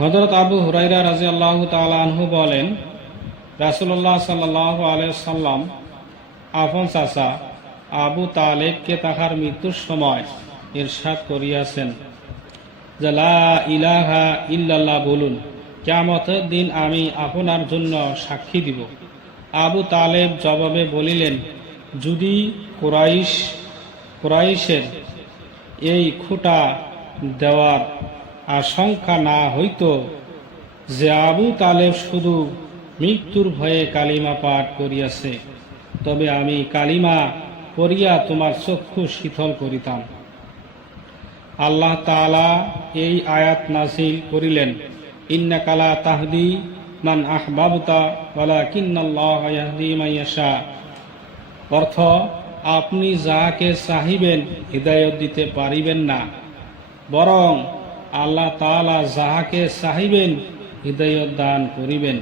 হযরত আবু হুরায়রা রাদিয়াল্লাহু তাআলা আনহু বলেন, রাসূলুল্লাহ সাল্লাল্লাহু আলাইহি সাল্লাম আপন চাচা আবু তালেবকে তাহার মৃত্যুর সময় ইরশাদ করিয়াছেন যে, লা ইলাহা ইল্লাল্লাহ বলুন, কিয়ামতের দিন আমি আপনার জন্য সাক্ষী দিব। আবু তালেব জবাবে বলিলেন, যদি কুরাইশের এই খোঁটা দেওয়ার আশঙ্কা না হইত যে আবু তালেব শুধু মৃত্যুর ভয়ে কালিমা পাঠ করিয়াছে, তবে আমি কালিমা পড়িয়া তোমার চক্ষু শীতল করিতাম। আল্লাহ তাআলা এই আয়াত নাযিল করিলেন, ইন্নাকা লা তাহদি মান আহবাবতা ওয়ালাকিন্নাল্লাহা ইয়াহদি মান ইয়াশা। অর্থ, আপনি যাহাকে চাহিবেন হিদায়াত দিতে পারিবেন না, বরং আল্লাহ তাআলা যাহাকে চাহিবেন হিদায়াত দান করিবেন।